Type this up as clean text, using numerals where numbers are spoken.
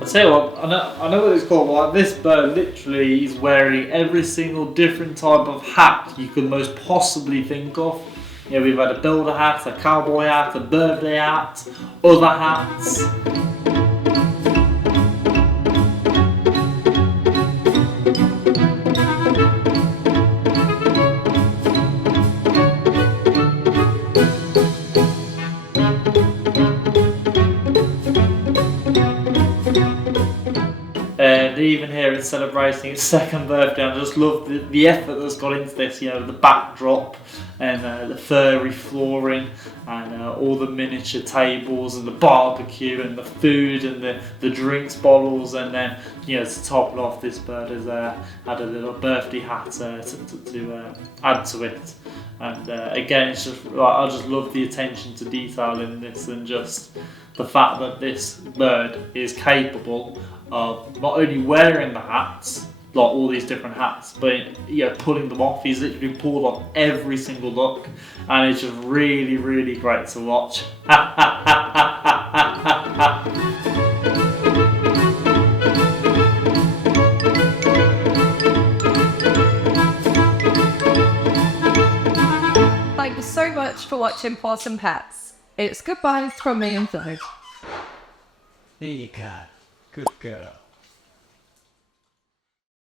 I'll tell you what, I know what it's called, but like this bird literally is wearing every single different type of hat you could most possibly think of. You know, we've had a builder hat, a cowboy hat, a birthday hat, other hats. And even here in celebrating its second birthday, I just love the effort that's gone into this. You know, the backdrop and the furry flooring and all the miniature tables and the barbecue and the food and the drinks bottles, and then, you know, to top it off, this bird has had a little birthday hat to add to it. And again, it's just like, I just love the attention to detail in this, and just the fact that this bird is capable of not only wearing the hats, like all these different hats, but yeah, pulling them off. He's literally pulled off every single look, and it's just really, really great to watch. Thank you so much for watching Pawsome Pets. It's goodbye from me and Flo. There you go. Good girl.